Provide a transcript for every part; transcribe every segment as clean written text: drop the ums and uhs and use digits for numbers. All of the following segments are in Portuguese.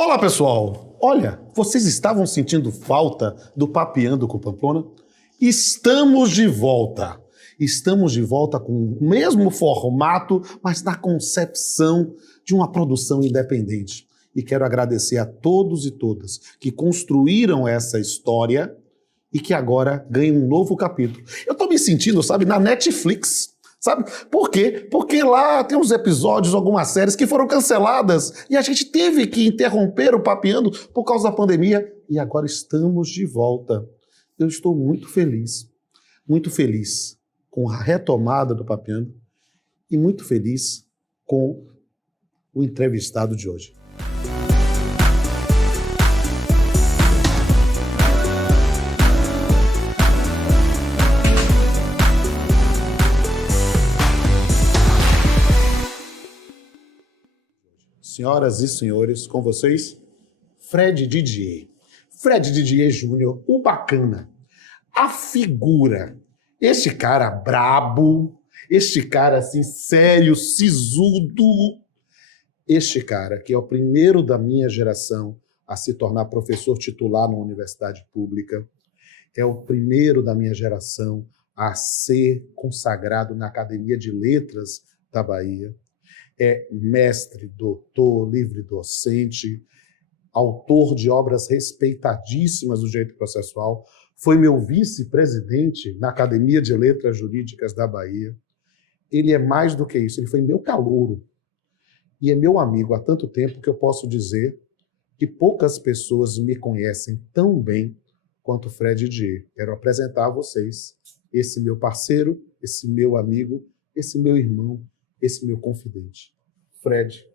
Olá, pessoal! Olha, vocês estavam sentindo falta do Papeando com Pamplona? Estamos de volta! Estamos de volta com o mesmo formato, mas na concepção de uma produção independente. E quero agradecer a todos e todas que construíram essa história e que agora ganham um novo capítulo. Eu tô me sentindo, sabe, na Netflix. Sabe? Por quê? Porque lá tem uns episódios, algumas séries que foram canceladas e a gente teve que interromper o Papeando por causa da pandemia e agora estamos de volta. Eu estou muito feliz com a retomada do Papeando e muito feliz com o entrevistado de hoje. Senhoras e senhores, com vocês, Fred Didier. Fred Didier Júnior, o bacana, a figura, este cara brabo, este cara assim sério, sisudo, este cara que é o primeiro da minha geração a se tornar professor titular numa universidade pública, é o primeiro da minha geração a ser consagrado na Academia de Letras da Bahia. É mestre, doutor, livre-docente, autor de obras respeitadíssimas do direito processual, foi meu vice-presidente na Academia de Letras Jurídicas da Bahia. Ele é mais do que isso, ele foi meu calouro e é meu amigo há tanto tempo que eu posso dizer que poucas pessoas me conhecem tão bem quanto Fred Didier. Quero apresentar a vocês esse meu parceiro, esse meu amigo, esse meu irmão, esse meu confidente. Fred,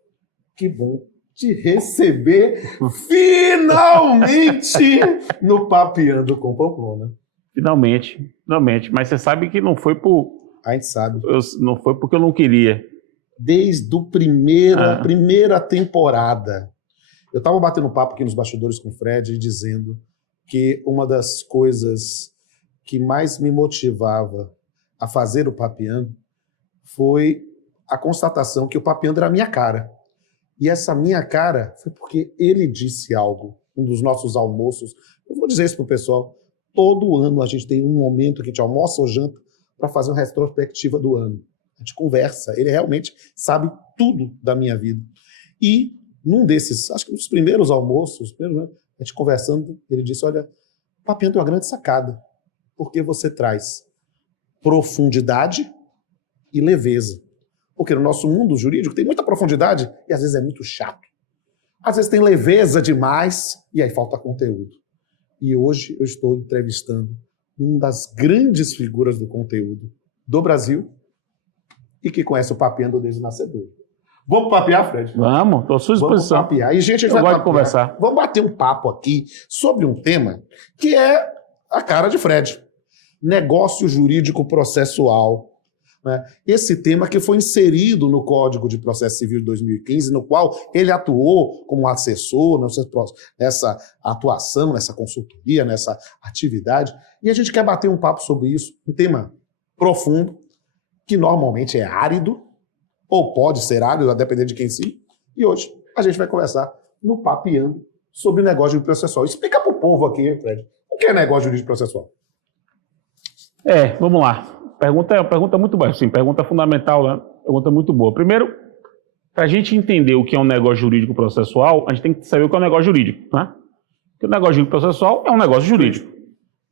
que bom te receber finalmente no Papeando com Pamplona. Finalmente. Mas você sabe que não foi por... A gente sabe. Não foi porque eu não queria. Desde a primeira temporada. Eu estava batendo papo aqui nos bastidores com o Fred, dizendo que uma das coisas que mais me motivava a fazer o Papeando foi a constatação que o Papeando era a minha cara. E essa minha cara foi porque ele disse algo, um dos nossos almoços. Eu vou dizer isso pro pessoal. Todo ano a gente tem um momento que a gente almoça ou janta para fazer uma retrospectiva do ano. A gente conversa. Ele realmente sabe tudo da minha vida. E num desses, acho que nos primeiros almoços, a gente conversando, ele disse, olha, o Papeando é uma grande sacada, porque você traz profundidade e leveza. Porque no nosso mundo jurídico tem muita profundidade e às vezes é muito chato. Às vezes tem leveza demais e aí falta conteúdo. E hoje eu estou entrevistando uma das grandes figuras do conteúdo do Brasil e que conhece o Papeando desde o nascedor. Vamos papear, Fred? Vamos, estou à sua disposição. Vamos papear. E, gente, a gente vai conversar. Vamos bater um papo aqui sobre um tema que é a cara de Fred. Negócio jurídico processual. Esse tema que foi inserido no Código de Processo Civil de 2015, no qual ele atuou como assessor nessa atuação, nessa consultoria, nessa atividade. E a gente quer bater um papo sobre isso, um tema profundo, que normalmente é árido, ou pode ser árido, a depender de quem sim. E hoje a gente vai conversar no Papeando sobre o negócio jurídico processual. Explica para o povo aqui, Fred, o que é negócio jurídico processual? Vamos lá. Pergunta muito boa, sim, pergunta fundamental, né? Pergunta muito boa. Primeiro, para a gente entender o que é um negócio jurídico processual, a gente tem que saber o que é um negócio jurídico, né? Porque o negócio jurídico processual é um negócio jurídico.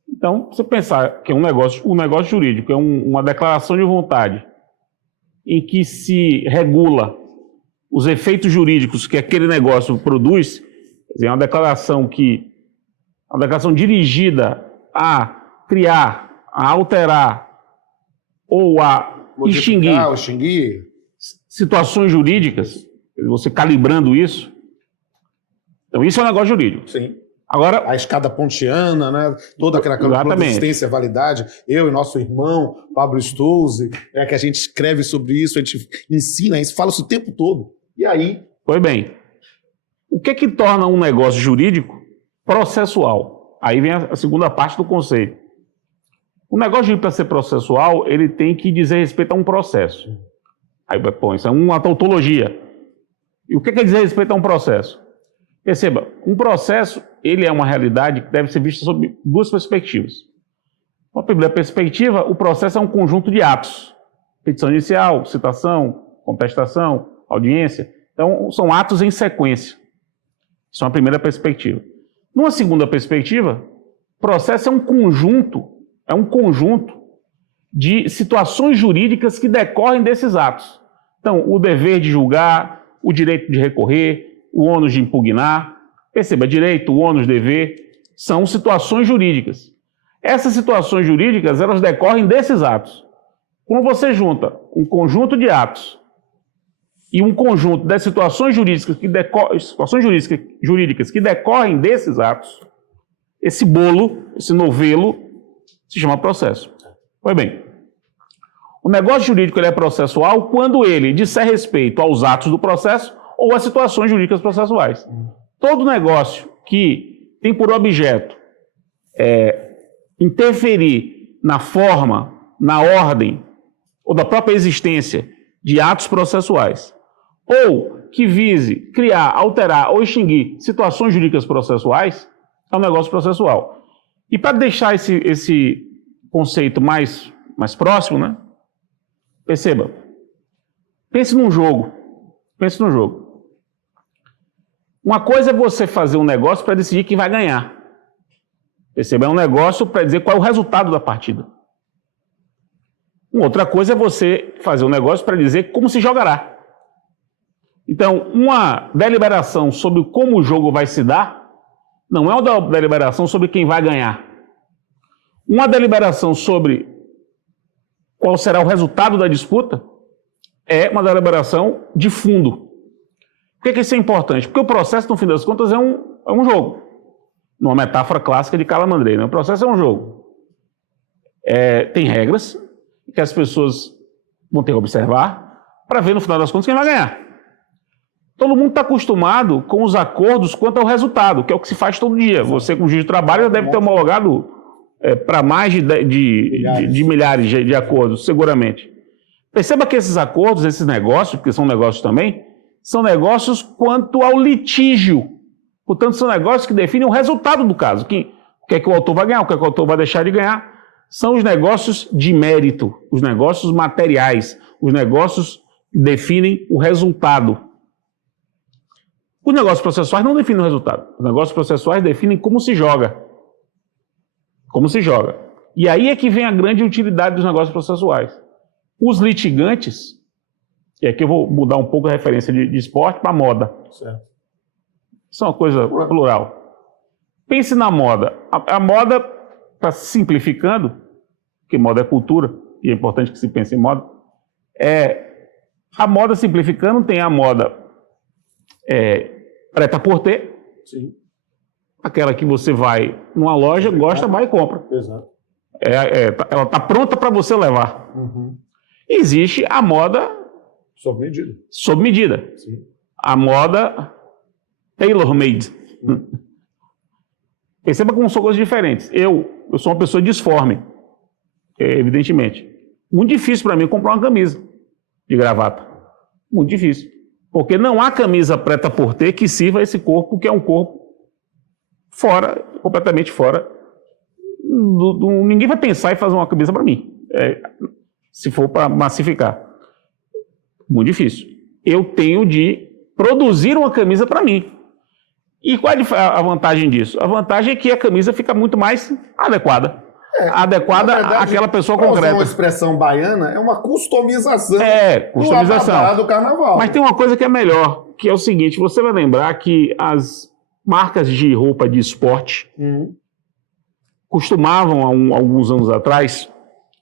Então, você pensar que é um negócio jurídico é uma declaração de vontade em que se regula os efeitos jurídicos que aquele negócio produz, quer dizer, é uma declaração dirigida a criar, a alterar ou a extinguir situações jurídicas, você calibrando isso. Então, isso é um negócio jurídico. Sim. Agora, a escada pontiana, né? Toda aquela calculação de existência, validade. Eu e nosso irmão, Pablo Stolze, que a gente escreve sobre isso, a gente ensina isso, fala isso o tempo todo. E aí? Pois bem, o que é que torna um negócio jurídico processual? Aí vem a segunda parte do conceito. O negócio jurídico, para ser processual, ele tem que dizer respeito a um processo. Aí, pô, isso é uma tautologia. E o que é dizer respeito a um processo? Perceba, um processo, ele é uma realidade que deve ser vista sob duas perspectivas. Na primeira perspectiva, o processo é um conjunto de atos. Petição inicial, citação, contestação, audiência. Então, são atos em sequência. Isso é uma primeira perspectiva. Numa segunda perspectiva, o processo é um conjunto de situações jurídicas que decorrem desses atos. Então, o dever de julgar, o direito de recorrer, o ônus de impugnar. Perceba, direito, o ônus, dever, são situações jurídicas. Essas situações jurídicas, elas decorrem desses atos. Quando você junta um conjunto de atos e um conjunto de situações jurídicas que decorrem desses atos, esse bolo, esse novelo, se chama processo. Pois bem, o negócio jurídico ele é processual quando ele disser respeito aos atos do processo ou às situações jurídicas processuais. Todo negócio que tem por objeto interferir na forma, na ordem ou da própria existência de atos processuais, ou que vise criar, alterar ou extinguir situações jurídicas processuais, é um negócio processual. E para deixar esse conceito mais próximo, né? Perceba, pense num jogo. Uma coisa é você fazer um negócio para decidir quem vai ganhar. Perceba, é um negócio para dizer qual é o resultado da partida. Uma outra coisa é você fazer um negócio para dizer como se jogará. Então, uma deliberação sobre como o jogo vai se dar não é uma deliberação sobre quem vai ganhar. Uma deliberação sobre qual será o resultado da disputa é uma deliberação de fundo. Por que isso é importante? Porque o processo, no fim das contas, é um jogo. Numa metáfora clássica de Calamandrei, né? O processo é um jogo. Tem regras que as pessoas vão ter que observar para ver, no final das contas, quem vai ganhar. Todo mundo está acostumado com os acordos quanto ao resultado, que é o que se faz todo dia. Você, como juiz de trabalho, já deve ter homologado para mais de milhares de acordos, seguramente. Perceba que esses acordos, esses negócios, porque são negócios também, são negócios quanto ao litígio. Portanto, são negócios que definem o resultado do caso. O que é que o autor vai ganhar, o que é que o autor vai deixar de ganhar. São os negócios de mérito, os negócios materiais, os negócios que definem o resultado. Os negócios processuais não definem o resultado. Os negócios processuais definem como se joga. Como se joga. E aí é que vem a grande utilidade dos negócios processuais. Os litigantes, e aqui eu vou mudar um pouco a referência de esporte para moda. Certo. Isso é uma coisa plural. Pense na moda. A moda, está simplificando, porque moda é cultura, e é importante que se pense em moda, a moda simplificando tem a moda prêt-à-porter, sim, aquela que você vai numa loja, gosta, vai e compra. Exato. Ela está pronta para você levar. Uhum. Existe a moda sob medida. Sob medida. Sim. A moda tailor-made. Perceba como são coisas diferentes. Eu sou uma pessoa disforme, evidentemente. Muito difícil para mim comprar uma camisa de gravata. Muito difícil. Porque não há camisa prêt-à-porter que sirva a esse corpo, que é um corpo fora, completamente fora. Ninguém vai pensar em fazer uma camisa para mim, se for para massificar. Muito difícil. Eu tenho de produzir uma camisa para mim. E qual é a vantagem disso? A vantagem é que a camisa fica muito mais adequada. Adequada àquela pessoa concreta. Uma expressão baiana é uma customização. Customização do carnaval. Mas tem uma coisa que é melhor, que é o seguinte: você vai lembrar que as marcas de roupa de esporte costumavam, há alguns anos atrás,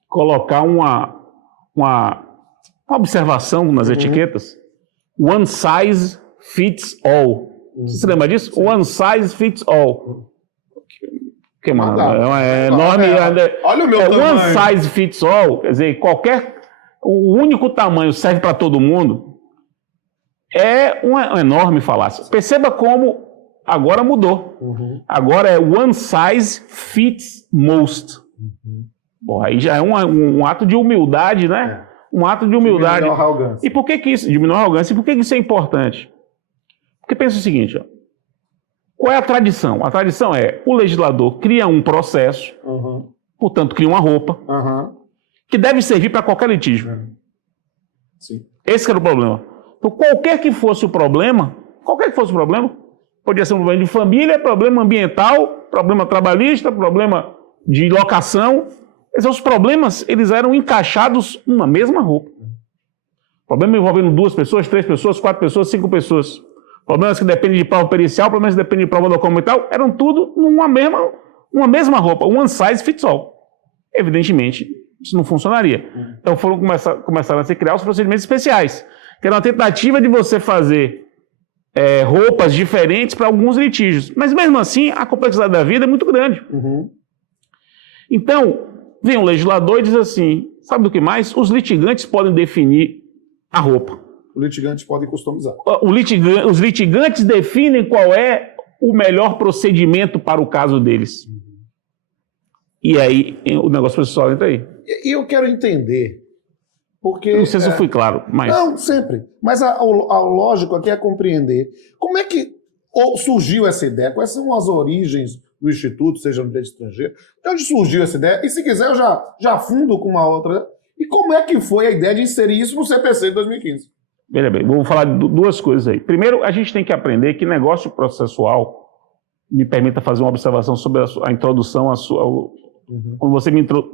colocar uma observação nas etiquetas: one size fits all. Você se lembra disso? One size fits all. Que mano? É enorme. Olha o meu tamanho. One size fits all, quer dizer, o único tamanho serve para todo mundo. É uma enorme falácia. Perceba como agora mudou. Uhum. Agora é one size fits most. Uhum. Porra, aí já é um ato de humildade, né? Um ato de humildade. Diminuir a arrogância. E por que isso? Diminuir a arrogância. E por que isso é importante? Porque pensa o seguinte, ó. Qual é a tradição? A tradição é o legislador cria um processo, portanto, cria uma roupa, que deve servir para qualquer litígio. Sim. Esse que era o problema. Então, qualquer que fosse o problema, podia ser um problema de família, problema ambiental, problema trabalhista, problema de locação. Os problemas, eles eram encaixados numa mesma roupa. Problema envolvendo 2 pessoas, 3 pessoas, 4 pessoas, 5 pessoas. Problemas que dependem de prova pericial, problemas que dependem de prova documental, eram tudo numa mesma roupa, one size fits all. Evidentemente, isso não funcionaria. Então começaram a se criar os procedimentos especiais, que era uma tentativa de você fazer roupas diferentes para alguns litígios. Mas mesmo assim, a complexidade da vida é muito grande. Então, vem um legislador e diz assim, sabe do que mais? Os litigantes podem definir a roupa. Os litigantes podem customizar. Os litigantes definem qual é o melhor procedimento para o caso deles. E aí o negócio processual entra aí. E eu quero entender, porque... Não sei se eu fui claro, mas... Não, sempre. Mas a lógico aqui é compreender como é que surgiu essa ideia, quais são as origens do Instituto, seja no direito estrangeiro, de onde surgiu essa ideia, e se quiser eu já fundo com uma outra, e como é que foi a ideia de inserir isso no CPC de 2015? Veja bem, vou falar de 2 coisas aí. Primeiro, a gente tem que aprender que negócio processual, me permita fazer uma observação sobre a introdução, quando você me introduz...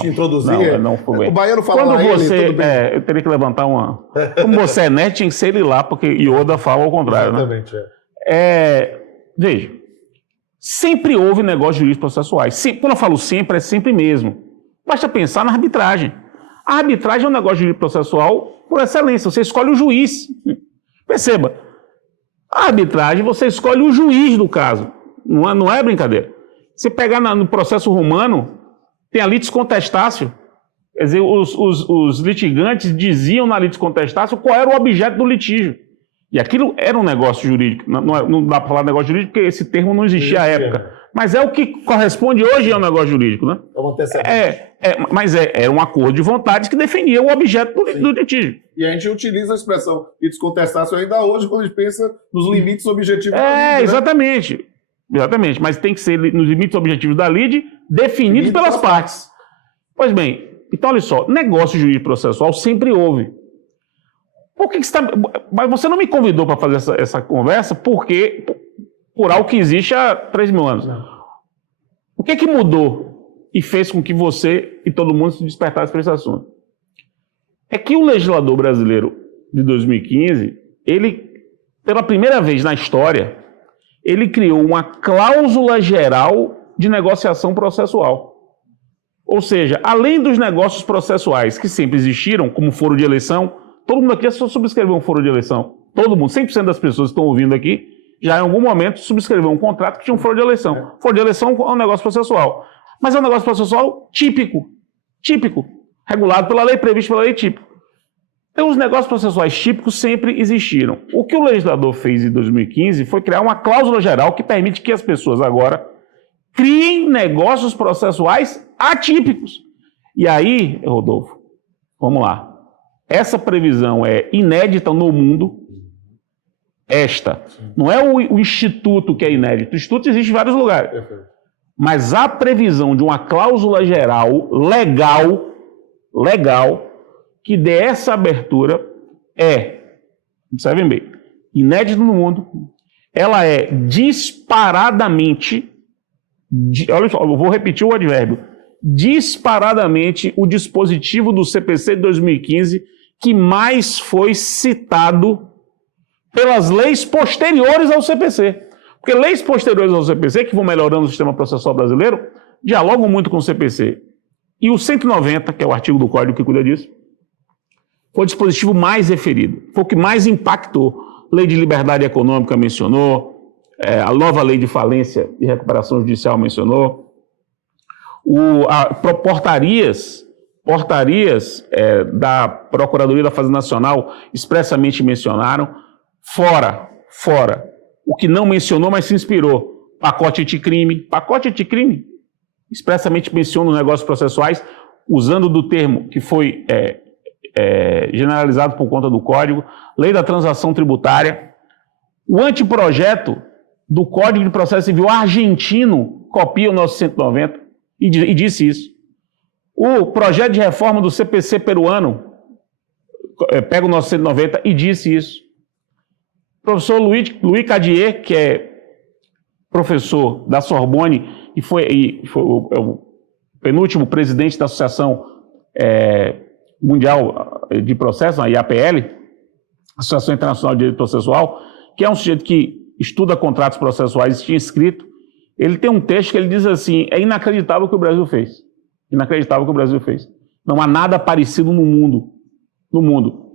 te introduzir? Não foi bem. O baiano fala quando você, tudo bem. Eu teria que levantar uma... Como você é nerd, tinha que ser ele lá, porque Yoda fala ao contrário. Exatamente, né? Veja, sempre houve negócios jurídicos processuais. Quando eu falo sempre, é sempre mesmo. Basta pensar na arbitragem. A arbitragem é um negócio jurídico processual por excelência. Você escolhe o juiz. Perceba, a arbitragem, você escolhe o juiz do caso. Não é brincadeira. Se pegar no processo romano, tem a litis contestácio. Quer dizer, os litigantes diziam na litis contestácio qual era o objeto do litígio. E aquilo era um negócio jurídico. Não dá para falar negócio jurídico porque esse termo não existia à época. Mas é o que corresponde hoje ao negócio jurídico, né? Mas era um acordo de vontades que definia o objeto do litígio. E a gente utiliza a expressão litis contestácio ainda hoje quando a gente pensa nos limites objetivos da lide, exatamente. Né? Exatamente, mas tem que ser nos limites objetivos da lide definidos pelas partes. Pois bem, então olha só, negócio jurídico processual sempre houve. Por que você está... Mas você não me convidou para fazer essa conversa por algo que existe há 3 mil anos. Não. O que mudou e fez com que você e todo mundo se despertasse para esse assunto? É que o legislador brasileiro de 2015, ele, pela primeira vez na história, ele criou uma cláusula geral de negociação processual. Ou seja, além dos negócios processuais que sempre existiram, como foro de eleição, todo mundo aqui só subscreveu um foro de eleição. Todo mundo, 100% das pessoas que estão ouvindo aqui, já em algum momento subscreveu um contrato que tinha um foro de eleição. Foro de eleição é um negócio processual. Mas é um negócio processual típico, regulado pela lei, previsto pela lei típico. Então, os negócios processuais típicos sempre existiram. O que o legislador fez em 2015 foi criar uma cláusula geral que permite que as pessoas agora criem negócios processuais atípicos. E aí, Rodolfo, vamos lá. Essa previsão é inédita no mundo. Não é o Instituto que é inédito. O Instituto existe em vários lugares. Mas a previsão de uma cláusula geral, legal, que dê essa abertura observem bem, inédito no mundo, ela é disparadamente, olha só, eu vou repetir o advérbio, disparadamente o dispositivo do CPC de 2015 que mais foi citado pelas leis posteriores ao CPC. Porque leis posteriores ao CPC, que vão melhorando o sistema processual brasileiro, dialogam muito com o CPC. E o 190, que é o artigo do Código que cuida disso, foi o dispositivo mais referido, foi o que mais impactou. Lei de liberdade econômica mencionou, a nova lei de falência e recuperação judicial mencionou, portarias da Procuradoria da Fazenda Nacional expressamente mencionaram, fora, o que não mencionou, mas se inspirou, pacote anticrime, expressamente menciona os negócios processuais, usando do termo que foi generalizado por conta do Código, lei da transação tributária, o anteprojeto do Código de Processo Civil argentino copia o nosso 190 e disse isso. O projeto de reforma do CPC peruano pega o nosso 190 e disse isso. O professor Louis Cadier, que é professor da Sorbonne e foi o penúltimo presidente da Associação Mundial de Processo, a IAPL, Associação Internacional de Direito Processual, que é um sujeito que estuda contratos processuais e tinha escrito, ele tem um texto que ele diz assim: é inacreditável o que o Brasil fez. Inacreditável o que o Brasil fez. Não há nada parecido no mundo. No mundo.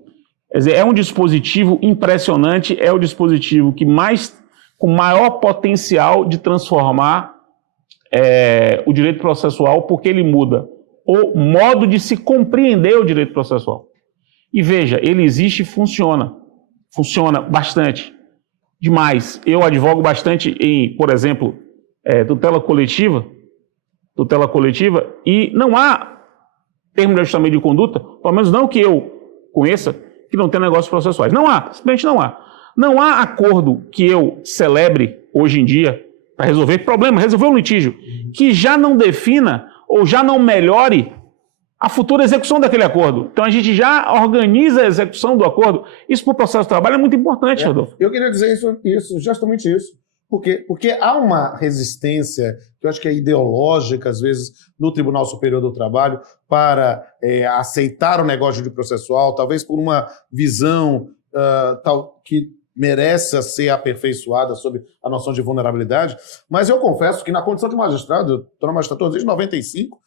Quer dizer, é um dispositivo impressionante, é o dispositivo que com maior potencial de transformar o direito processual, porque ele muda o modo de se compreender o direito processual. E veja, ele existe e funciona. Funciona bastante. Demais. Eu advogo bastante em, por exemplo, tutela coletiva, e não há termo de ajustamento de conduta, pelo menos não que eu conheça, que não tem negócios processuais. Não há, simplesmente não há. Não há acordo que eu celebre hoje em dia para resolver problema, resolver um litígio, que já não defina ou já não melhore a futura execução daquele acordo. Então a gente já organiza a execução do acordo. Isso para o processo de trabalho é muito importante, Rodolfo. Eu queria dizer justamente isso. Porque há uma resistência, que eu acho que é ideológica, às vezes, no Tribunal Superior do Trabalho, para aceitar o negócio jurídico processual, talvez por uma visão que merece ser aperfeiçoada sobre a noção de vulnerabilidade. Mas eu confesso que na condição de magistrado, eu estou na magistratura desde 95,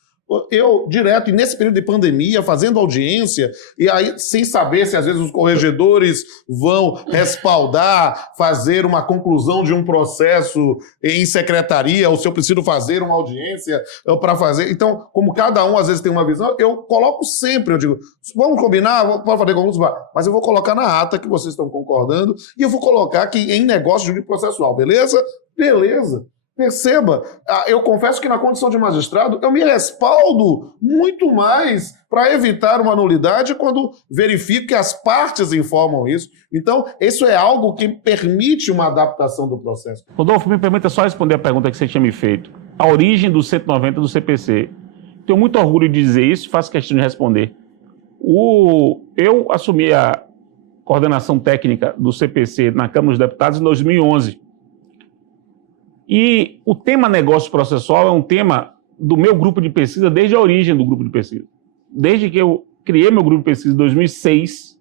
eu, direto, e nesse período de pandemia, fazendo audiência, e aí sem saber se às vezes os corregedores vão respaldar, fazer uma conclusão de um processo em secretaria, ou se eu preciso fazer uma audiência para fazer. Então, como cada um às vezes tem uma visão, eu coloco sempre, eu digo, vamos combinar, pode fazer como mas eu vou colocar na ata que vocês estão concordando, e eu vou colocar aqui em negócio jurídico processual, beleza? Beleza. Perceba, eu confesso que na condição de magistrado eu me respaldo muito mais para evitar uma nulidade quando verifico que as partes informam isso. Então, isso é algo que permite uma adaptação do processo. Rodolfo, me permita só responder a pergunta que você tinha me feito. A origem do 190 do CPC. Tenho muito orgulho de dizer isso, faço questão de responder. Eu assumi a coordenação técnica do CPC na Câmara dos Deputados em 2011. E o tema negócio processual é um tema do meu grupo de pesquisa desde a origem do grupo de pesquisa. Desde que eu criei meu grupo de pesquisa em 2006,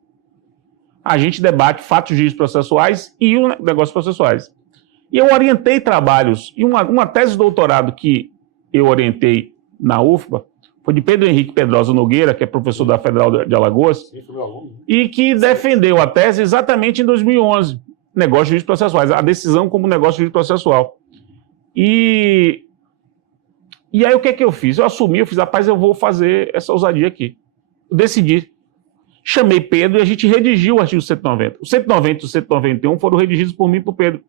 a gente debate fatos jurídicos processuais e negócios processuais. E eu orientei trabalhos, e uma tese de doutorado que eu orientei na UFBA foi de Pedro Henrique Pedrosa Nogueira, que é professor da Federal de Alagoas, e que defendeu a tese exatamente em 2011, negócios jurídicos processuais, a decisão como negócio jurídico processual. E aí o que é que eu fiz? Eu assumi, eu fiz, rapaz, eu vou fazer essa ousadia aqui. Eu decidi. Chamei Pedro e a gente redigiu o artigo 190. O 190 e o 191 foram redigidos por mim e por Pedro.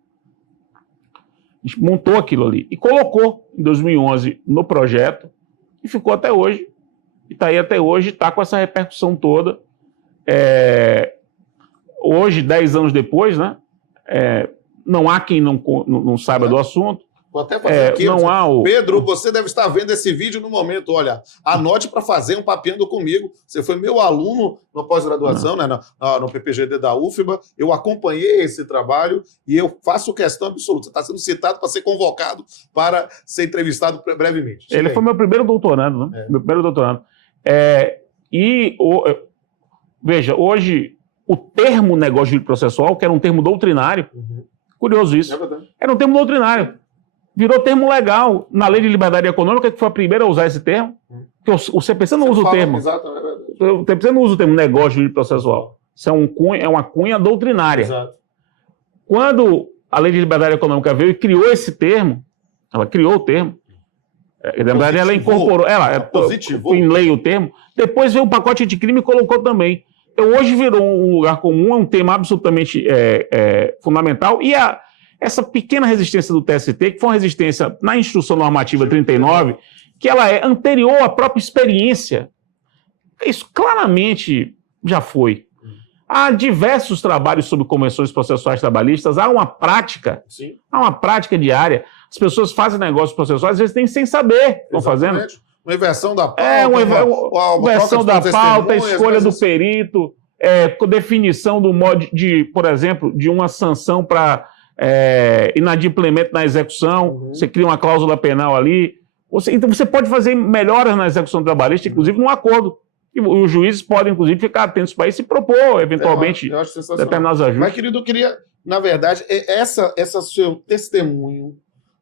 A gente montou aquilo ali e colocou em 2011 no projeto e ficou até hoje. E está aí até hoje, está com essa repercussão toda. Hoje, 10 anos depois, né, não há quem não saiba do assunto. Vou até fazer aqui. Pedro, você deve estar vendo esse vídeo no momento. Olha, anote para fazer um papeando comigo. Você foi meu aluno na pós-graduação, né, no PPGD da UFBA. Eu acompanhei esse trabalho e eu faço questão absoluta. Você está sendo citado para ser convocado para ser entrevistado brevemente. Ele foi meu primeiro doutorando, né? Meu primeiro doutorando. Veja, hoje, o termo negócio jurídico processual, que era um termo doutrinário, curioso isso, era um termo doutrinário. Virou termo legal na Lei de Liberdade Econômica, que foi a primeira a usar esse termo. Porque o CPC não usa o termo. O CPC não usa o termo negócio jurídico processual. Isso é uma cunha doutrinária. Exato. Quando a Lei de Liberdade Econômica veio e criou esse termo, ela criou o termo, na verdade ela incorporou, positivou em lei o termo, depois veio o pacote anticrime e colocou também. Então hoje virou um lugar comum, é um tema absolutamente fundamental, e essa pequena resistência do TST, que foi uma resistência na Instrução Normativa 39, que ela é anterior à própria experiência, isso claramente já foi. Há diversos trabalhos sobre convenções processuais trabalhistas, há uma prática, diária. As pessoas fazem negócios processuais, às vezes nem sem saber estão fazendo. Uma inversão da pauta. Uma inversão da pauta, escolha do perito, definição do modo de, por exemplo, de uma sanção para inadimplemento na execução, você cria uma cláusula penal ali. Então você pode fazer melhoras na execução trabalhista, inclusive num acordo. E os juízes podem, inclusive, ficar atentos para isso e propor, eventualmente, determinados ajustes. Mas, querido, eu queria, na verdade, essa seu testemunho,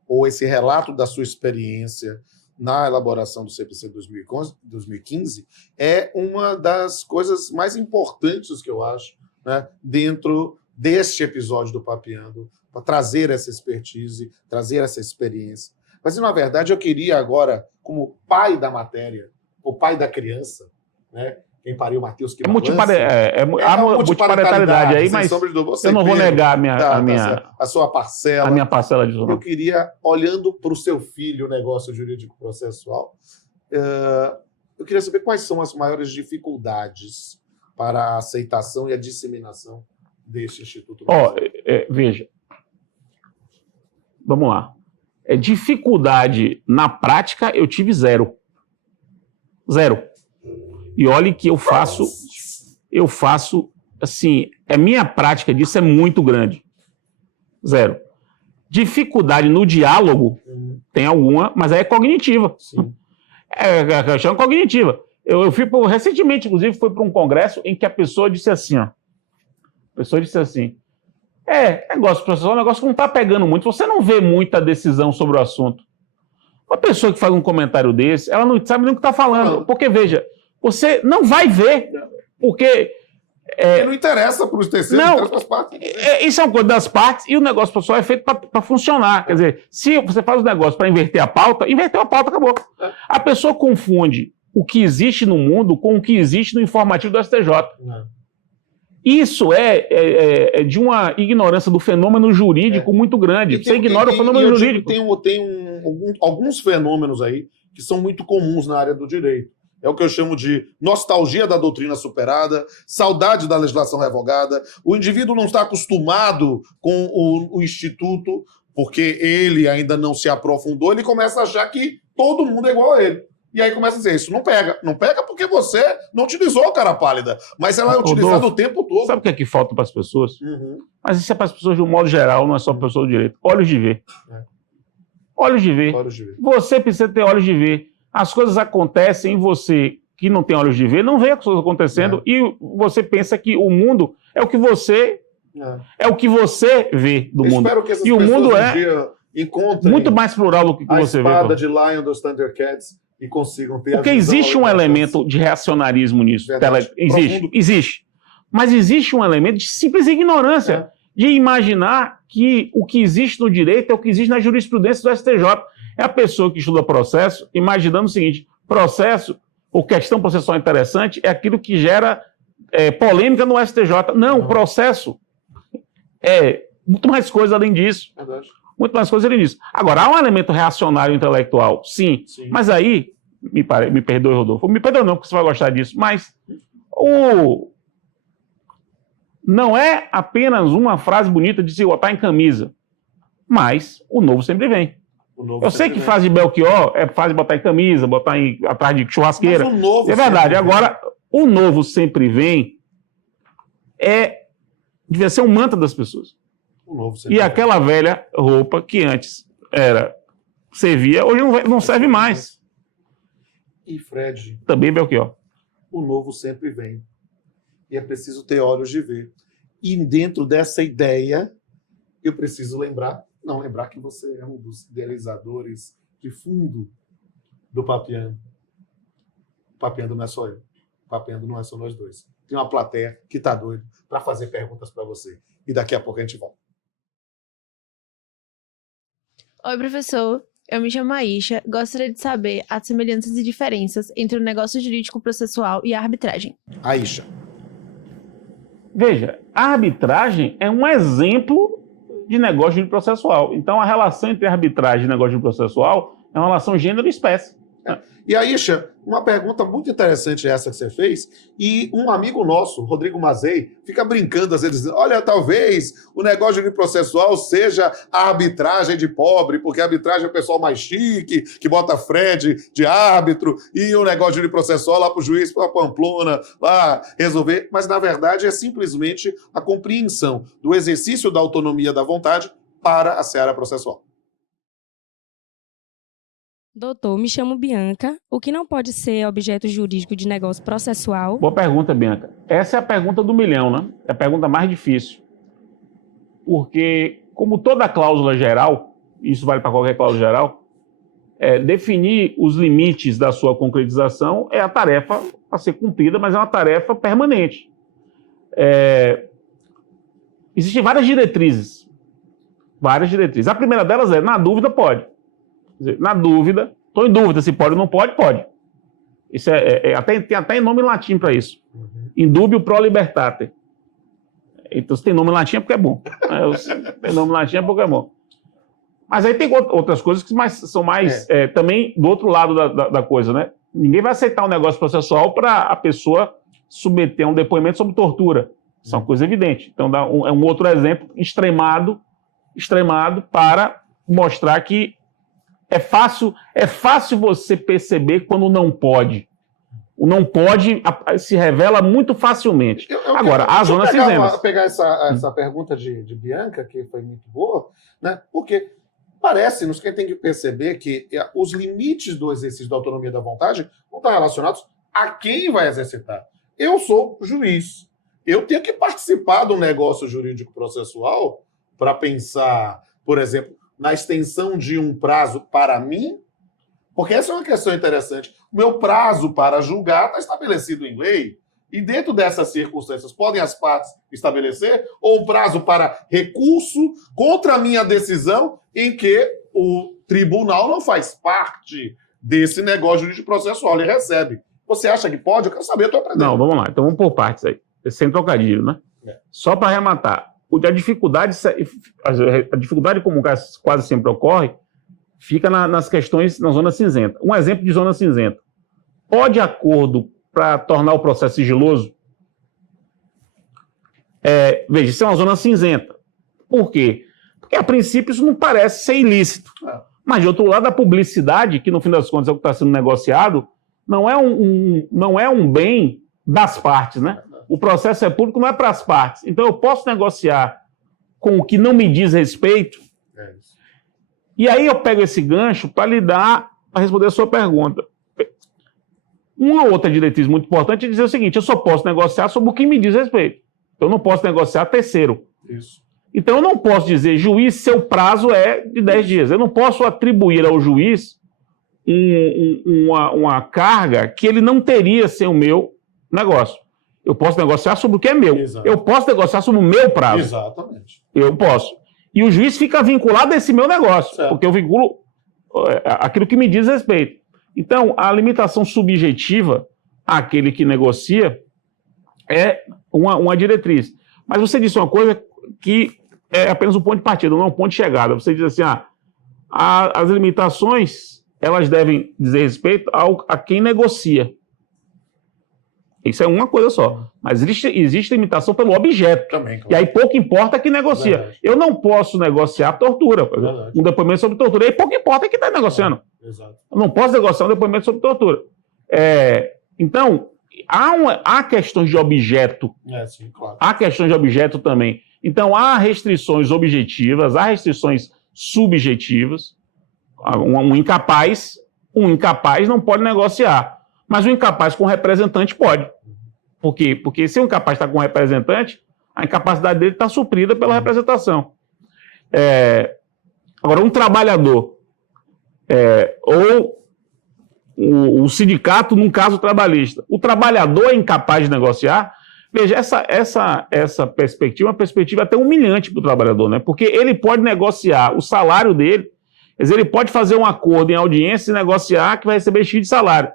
ou esse relato da sua experiência na elaboração do CPC 2015, é uma das coisas mais importantes que eu acho, né, dentro deste episódio do Papeando, para trazer essa expertise, trazer essa experiência. Mas, na verdade, eu queria agora, como pai da matéria, o pai da criança, né? Quem pariu, Matheus, que há multiparentalidade aí, mas eu não vou negar a sua parcela. A minha parcela de Eu queria, olhando para o seu filho, o negócio jurídico processual, eu queria saber quais são as maiores dificuldades para a aceitação e a disseminação deste Instituto. Veja, vamos lá. Dificuldade na prática, eu tive zero. Zero. E olhe que eu faço, assim, a minha prática disso é muito grande. Zero. Dificuldade no diálogo, tem alguma, mas é cognitiva. Sim. É questão cognitiva. Eu fui, recentemente, inclusive, fui para um congresso em que a pessoa disse assim, negócio processual, negócio que não está pegando muito, você não vê muita decisão sobre o assunto. Uma pessoa que faz um comentário desse, ela não sabe nem o que está falando, porque, veja, você não vai ver, porque... não interessa para os terceiros, não interessa para as partes. Isso é uma coisa das partes e o negócio pessoal é feito para funcionar. Quer dizer, se você faz o negócio para inverter a pauta, acabou. A pessoa confunde o que existe no mundo com o que existe no informativo do STJ. Isso é de uma ignorância do fenômeno jurídico muito grande. Você ignora o fenômeno jurídico. Tem alguns fenômenos aí que são muito comuns na área do direito. É o que eu chamo de nostalgia da doutrina superada, saudade da legislação revogada. O indivíduo não está acostumado com o instituto, porque ele ainda não se aprofundou, ele começa a achar que todo mundo é igual a ele. E aí começa a dizer, isso não pega. Não pega porque você não utilizou a cara pálida, mas ela é utilizada o tempo todo. Sabe o que falta para as pessoas? Mas isso é para as pessoas de um modo geral, não é só para a pessoa do direito. Olhos de ver. Olhos de ver. Você precisa ter olhos de ver. As coisas acontecem e você, que não tem olhos de ver, não vê as coisas acontecendo e você pensa que o mundo é o que você vê do mundo. Espero que essas e o mundo encontrem muito mais plural do que você vê. A espada de Lion dos Thundercats e consigam ter porque existe um elemento de reacionarismo nisso. Existe. Mas existe um elemento de simples ignorância, de imaginar que o que existe no direito é o que existe na jurisprudência do STJ. É a pessoa que estuda processo imaginando o seguinte, processo ou questão processual interessante é aquilo que gera polêmica no STJ. Não, o processo é muito mais coisa além disso. Verdade. Muito mais coisa além disso. Agora, há um elemento reacionário intelectual, sim. Mas aí, me perdoe, Rodolfo, me perdoe não, porque você vai gostar disso, mas não é apenas uma frase bonita de se botar em camisa, mas o novo sempre vem. Eu sei que fase de Belchior é fase de botar em camisa, botar atrás de churrasqueira. Mas o novo é verdade. Agora, o novo sempre vem devia ser um mantra das pessoas. E aquela velha roupa que antes servia, hoje não serve mais. E Fred... Também Belchior. O novo sempre vem. E é preciso ter olhos de ver. E dentro dessa ideia, eu preciso lembrar que você é um dos idealizadores de fundo do Papeando. O Papeando não é só eu. O Papeando não é só nós dois. Tem uma plateia que está doida para fazer perguntas para você. E daqui a pouco a gente volta. Oi, professor. Eu me chamo Aisha. Gostaria de saber as semelhanças e diferenças entre o negócio jurídico processual e a arbitragem. Aisha. Veja, a arbitragem é um exemplo de negócio jurídico processual. Então, a relação entre arbitragem e negócio jurídico processual é uma relação gênero e espécie. E aí, Isha, uma pergunta muito interessante essa que você fez, e um amigo nosso, Rodrigo Mazei, fica brincando às vezes, dizendo, olha, talvez o negócio processual seja a arbitragem de pobre, porque a arbitragem é o pessoal mais chique, que bota frente de árbitro, e o negócio processual lá para o juiz, para a Pamplona, lá resolver, mas na verdade é simplesmente a compreensão do exercício da autonomia da vontade para a seara processual. Doutor, me chamo Bianca. O que não pode ser objeto jurídico de negócio processual? Boa pergunta, Bianca. Essa é a pergunta do milhão, né? É a pergunta mais difícil. Porque, como toda cláusula geral, isso vale para qualquer cláusula geral, definir os limites da sua concretização é a tarefa a ser cumprida, mas é uma tarefa permanente. Existem várias diretrizes. Várias diretrizes. A primeira delas é, na dúvida, pode. Quer dizer, na dúvida, estou em dúvida se pode ou não pode, pode. Isso tem até nome em latim para isso. In dubio pro libertate. Então, se tem nome em latim é porque é bom. Tem nome em latim é porque é bom. Mas aí tem outras coisas que são mais também do outro lado da coisa, né? Ninguém vai aceitar um negócio processual para a pessoa submeter a um depoimento sobre tortura. Isso é uma coisa evidente. Então, é um outro exemplo extremado para mostrar que é fácil você perceber quando não pode. O não pode se revela muito facilmente. Agora, há zonas cinzentas. Pegar essa pergunta de Bianca, que foi muito boa, né? Porque parece-nos que a gente tem que perceber que os limites do exercício da autonomia da vontade não estão relacionados a quem vai exercitar. Eu sou juiz. Eu tenho que participar do negócio jurídico processual para pensar, por exemplo, na extensão de um prazo para mim, porque essa é uma questão interessante. O meu prazo para julgar está estabelecido em lei, e dentro dessas circunstâncias podem as partes estabelecer, ou um prazo para recurso contra a minha decisão, em que o tribunal não faz parte desse negócio jurídico processual, ele recebe. Você acha que pode? Eu quero saber, eu estou aprendendo. Não, vamos lá. Então vamos por partes aí. Sem trocadilho, né? Só para arrematar. A dificuldade comum que quase sempre ocorre fica nas questões na zona cinzenta. Um exemplo de zona cinzenta. Pode acordo para tornar o processo sigiloso? Veja, isso é uma zona cinzenta. Por quê? Porque, a princípio, isso não parece ser ilícito. Mas, de outro lado, a publicidade, que no fim das contas é o que está sendo negociado, não é um bem das partes, né? O processo é público, não é para as partes. Então, eu posso negociar com o que não me diz respeito. E aí eu pego esse gancho para responder a sua pergunta. Uma outra diretriz muito importante é dizer o seguinte: eu só posso negociar sobre o que me diz respeito. Eu não posso negociar terceiro. Isso. Então, eu não posso dizer, juiz, seu prazo é de 10 dias. Eu não posso atribuir ao juiz uma carga que ele não teria sem o meu negócio. Eu posso negociar sobre o que é meu. Exato. Eu posso negociar sobre o meu prazo. Exatamente. Eu posso. E o juiz fica vinculado a esse meu negócio, certo, porque eu vinculo aquilo que me diz respeito. Então, a limitação subjetiva àquele que negocia é uma diretriz. Mas você disse uma coisa que é apenas um ponto de partida, não é um ponto de chegada. Você diz assim, as limitações, elas devem dizer respeito a quem negocia. Isso é uma coisa só. Mas existe limitação pelo objeto. Também, claro. E aí pouco importa quem negocia. Verdade. Eu não posso negociar tortura. Por exemplo, um depoimento sobre tortura. E aí pouco importa quem está negociando. Exato. Eu não posso negociar um depoimento sobre tortura. Então, há questões de objeto. Sim, claro. Há questões de objeto também. Então, há restrições objetivas, há restrições subjetivas. Um incapaz não pode negociar. Mas o incapaz com o representante pode. Por quê? Porque se o incapaz está com o representante, a incapacidade dele está suprida pela representação. Agora, um trabalhador ou o sindicato, num caso trabalhista, o trabalhador é incapaz de negociar. Veja, essa perspectiva é uma perspectiva até humilhante para o trabalhador, né? Porque ele pode negociar o salário dele, quer dizer, ele pode fazer um acordo em audiência e negociar que vai receber X de salário.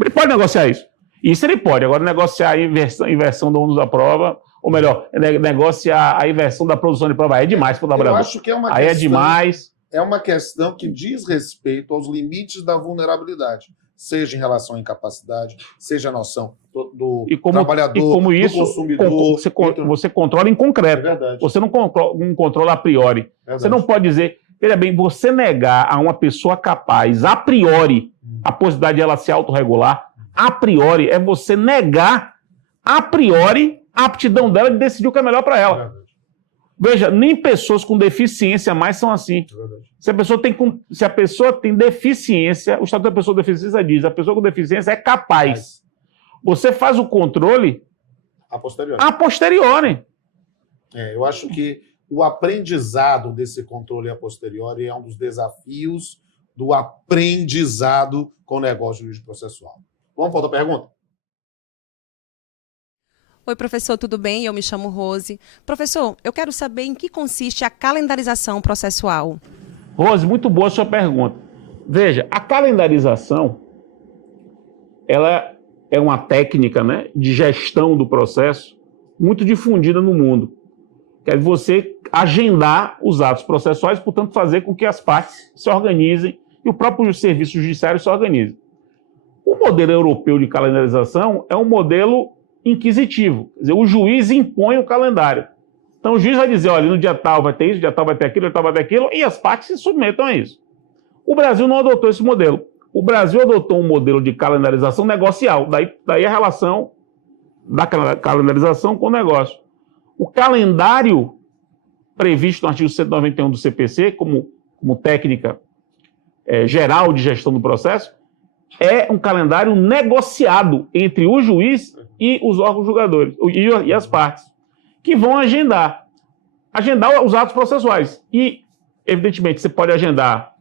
Ele pode negociar isso. Isso ele pode. Agora, negociar a inversão do ônus da prova, ou melhor, negociar a inversão da produção de prova, aí é demais para o trabalhador. Eu acho que é uma aí questão, é demais. é uma questão que diz respeito aos limites da vulnerabilidade, seja em relação à incapacidade, seja a noção do trabalhador, do consumidor. Você controla em concreto. É verdade. Você não controla a priori. Você não pode dizer... Veja bem, você negar a uma pessoa capaz, a priori, a possibilidade de ela se autorregular, a priori, é você negar, a priori, a aptidão dela de decidir o que é melhor para ela. Veja, nem pessoas com deficiência mais são assim. Se a pessoa tem deficiência, o Estatuto da Pessoa com Deficiência diz, a pessoa com deficiência é capaz. Você faz o controle a posteriori. Eu acho que o aprendizado desse controle a posteriori é um dos desafios do aprendizado com o negócio jurídico processual. Vamos para outra pergunta? Oi, professor, tudo bem? Eu me chamo Rose. Professor, eu quero saber em que consiste a calendarização processual. Rose, muito boa a sua pergunta. Veja, a calendarização, ela é uma técnica, né, de gestão do processo muito difundida no mundo. Que é você agendar os atos processuais, portanto, fazer com que as partes se organizem e o próprio serviço judiciário se organize. O modelo europeu de calendarização é um modelo inquisitivo. Quer dizer, o juiz impõe o calendário. Então, o juiz vai dizer, olha, no dia tal vai ter isso, no dia tal vai ter aquilo, no dia tal vai ter aquilo, e as partes se submetam a isso. O Brasil não adotou esse modelo. O Brasil adotou um modelo de calendarização negocial. Daí a relação da calendarização com o negócio. O calendário previsto no artigo 191 do CPC, como técnica geral de gestão do processo, é um calendário negociado entre o juiz e os órgãos julgadores, e as partes, que vão agendar os atos processuais. E, evidentemente, você pode agendar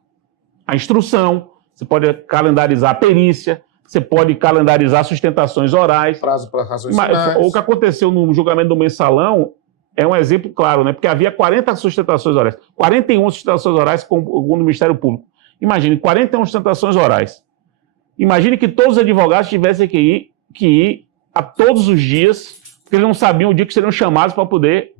a instrução, você pode calendarizar a perícia, você pode calendarizar sustentações orais. Prazo para razões finais. O que aconteceu no julgamento do mensalão é um exemplo claro, né? Porque havia 40 sustentações orais, 41 sustentações orais com o Ministério Público. Imagine, 41 sustentações orais. Imagine que todos os advogados tivessem que ir a todos os dias, porque eles não sabiam o dia que seriam chamados para poder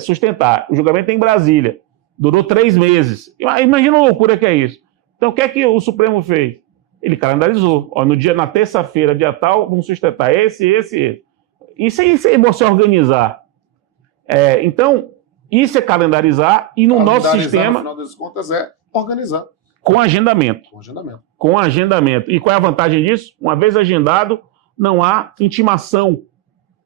sustentar. O julgamento é em Brasília. Durou 3 meses. Imagina a loucura que é isso. Então, o que é que o Supremo fez? Ele calendarizou. Na terça-feira, dia tal, vamos sustentar esse. Isso é você organizar. Então, isso é calendarizar e no nosso sistema... no final das contas, é organizar. Com agendamento. Com agendamento. E qual é a vantagem disso? Uma vez agendado, não há intimação.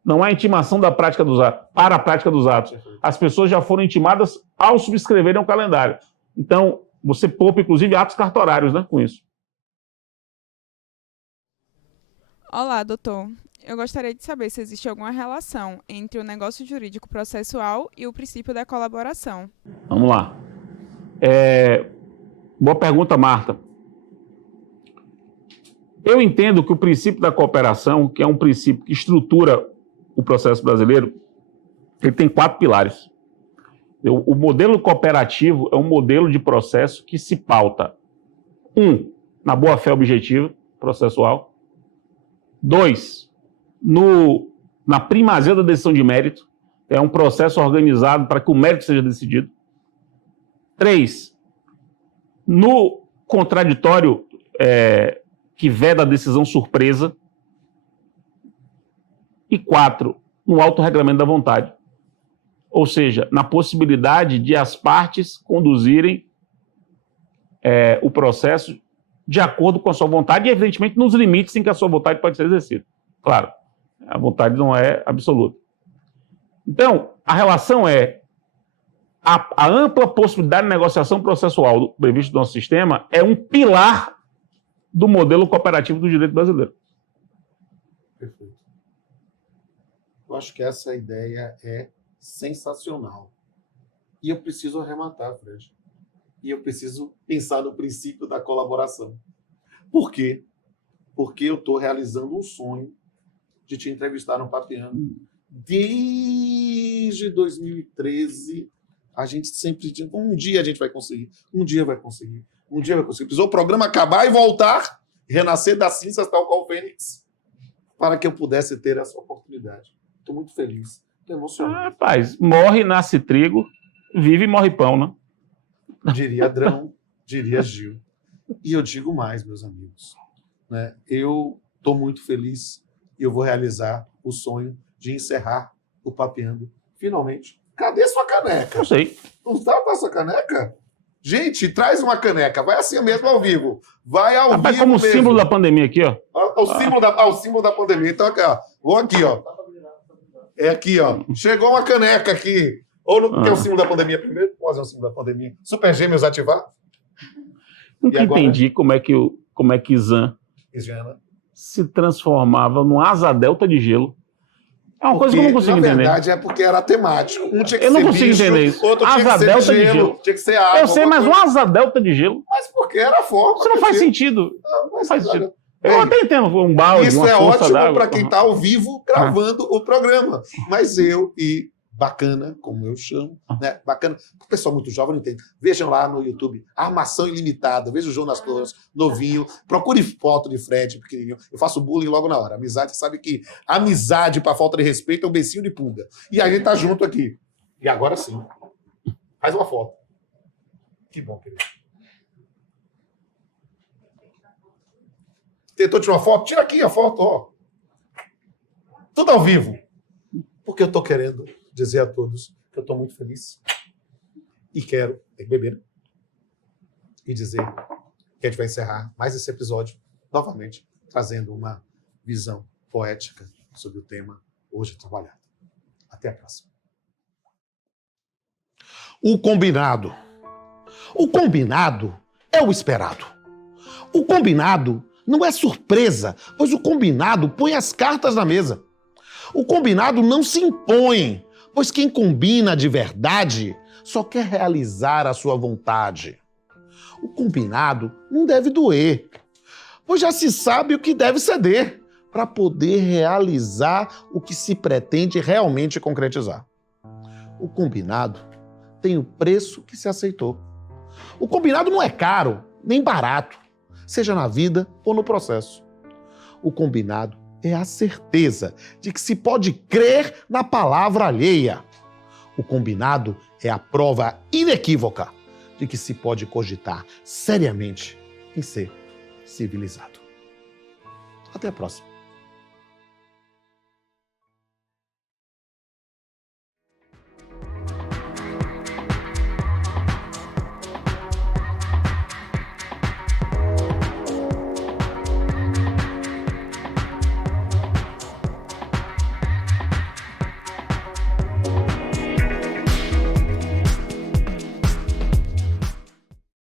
Não há intimação da prática dos atos, para a prática dos atos. As pessoas já foram intimadas ao subscreverem o calendário. Então, você poupa, inclusive, atos cartorários, né, com isso. Olá, doutor. Eu gostaria de saber se existe alguma relação entre o negócio jurídico processual e o princípio da colaboração. Vamos lá. Boa pergunta, Marta. Eu entendo que o princípio da cooperação, que é um princípio que estrutura o processo brasileiro, ele tem 4 pilares. O modelo cooperativo é um modelo de processo que se pauta, 1, na boa-fé objetiva processual, 2, na primazia da decisão de mérito, é um processo organizado para que o mérito seja decidido, 3, no contraditório que veda a decisão surpresa, e 4, no autorregulamento da vontade. Ou seja, na possibilidade de as partes conduzirem o processo de acordo com a sua vontade e, evidentemente, nos limites em que a sua vontade pode ser exercida. Claro, a vontade não é absoluta. Então, a relação a ampla possibilidade de negociação processual previsto no nosso sistema é um pilar do modelo cooperativo do direito brasileiro. Perfeito. Eu acho que essa ideia é sensacional. E eu preciso arrematar, Fred. E eu preciso pensar no princípio da colaboração. Por quê? Porque eu estou realizando um sonho de te entrevistar no Papeando. Desde 2013, a gente sempre diz, um dia a gente vai conseguir, um dia vai conseguir, um dia vai conseguir. Precisou o programa acabar e voltar, renascer das cinzas tal qual o Fênix, para que eu pudesse ter essa oportunidade. Estou muito feliz, estou emocionado. Rapaz, morre, nasce trigo, vive e morre pão, né? diria Adrão, diria Gil. E eu digo mais, meus amigos, né? Eu estou muito feliz e eu vou realizar o sonho de encerrar o Papeando finalmente. Cadê sua caneca? Não sei. Não está com essa caneca? Gente, traz uma caneca. Vai assim mesmo ao vivo. Vai ao Rapaz, vivo como mesmo. símbolo da pandemia aqui, ó. O símbolo da pandemia. Então, aqui, ó. Vou aqui, ó. É aqui, ó. Chegou uma caneca aqui. Ou não quer o símbolo da pandemia primeiro? Pode fazer o símbolo da pandemia. Super Gêmeos ativar? Nunca entendi como é que Zan se transformava num asa delta de gelo. É uma coisa que eu não consigo entender. Na verdade, é porque era temático. Um tinha que eu não ser consigo bicho, entender isso. outro tinha Asa que ser delta de gelo, tinha que ser água. Eu sei, mas uma asa delta de gelo. Mas porque era a forma. Isso não faz sentido. Não faz sentido. Bem, Eu até entendo um balde, isso uma é força ótimo d'água. para quem está ao vivo gravando o programa. Mas eu e Bacana, como eu chamo, né? Bacana. O pessoal muito jovem não entende. Vejam lá no YouTube, Armação Ilimitada. Veja o Jonas Torres, novinho. Procure foto de Fred, pequenininho. Eu faço bullying logo na hora. Amizade, sabe que amizade para falta de respeito é um beicinho de pulga. E a gente tá junto aqui. E agora sim. Faz uma foto. Que bom, querido. Tentou tirar uma foto? Tira aqui a foto, ó. Tudo ao vivo. Porque eu tô querendo dizer a todos que eu estou muito feliz e quero beber e dizer que a gente vai encerrar mais esse episódio novamente trazendo uma visão poética sobre o tema hoje trabalhado. Até a próxima. O combinado. O combinado é o esperado. O combinado não é surpresa, pois o combinado põe as cartas na mesa. O combinado não se impõe, pois quem combina de verdade só quer realizar a sua vontade. O combinado não deve doer, pois já se sabe o que deve ceder para poder realizar o que se pretende realmente concretizar. O combinado tem o preço que se aceitou. O combinado não é caro, nem barato, seja na vida ou no processo. O combinado é a certeza de que se pode crer na palavra alheia. O combinado é a prova inequívoca de que se pode cogitar seriamente em ser civilizado. Até a próxima.